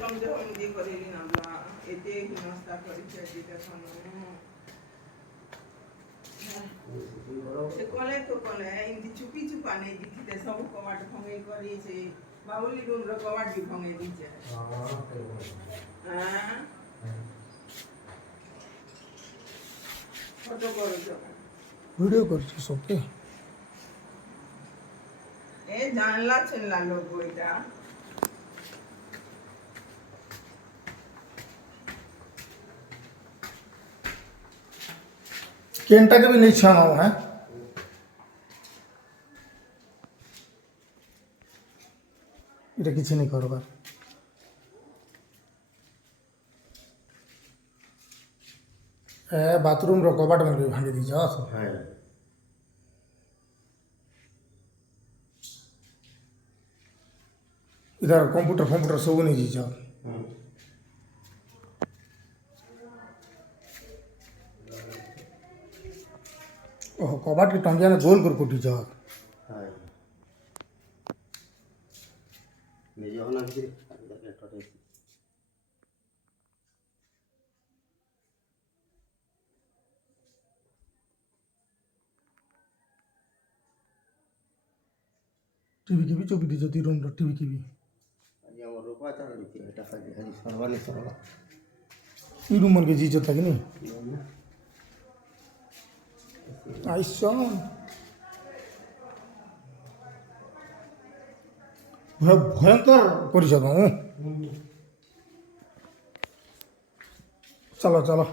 समझे हम ये करेली ना बा एते नाश्ता करी छे जेटा खानो से कले इनकी चुपी चुपा नहीं दिखी ते सब कवाट भंगे करी छे बाहुली रूम रो कवाट भी भंगे दी छे हां फोटो करो छो ভিডিও করছো সবকে ए जानला छेला लोग এটা কেনটাকে भी नहीं छाना है এটা কিছু নেই করবার बाथरूम रो कबाट में भांगी दी जा इधर कंप्यूटर सब नहीं जी जा ओह कबाट की टंगिया ने गोल कर कुटी जा टीवी की भी चोपी दी जाती रूम टीवी की भी ई रूम मन के जी जाता कि नहीं आइसन भयंकर कर चलो चलो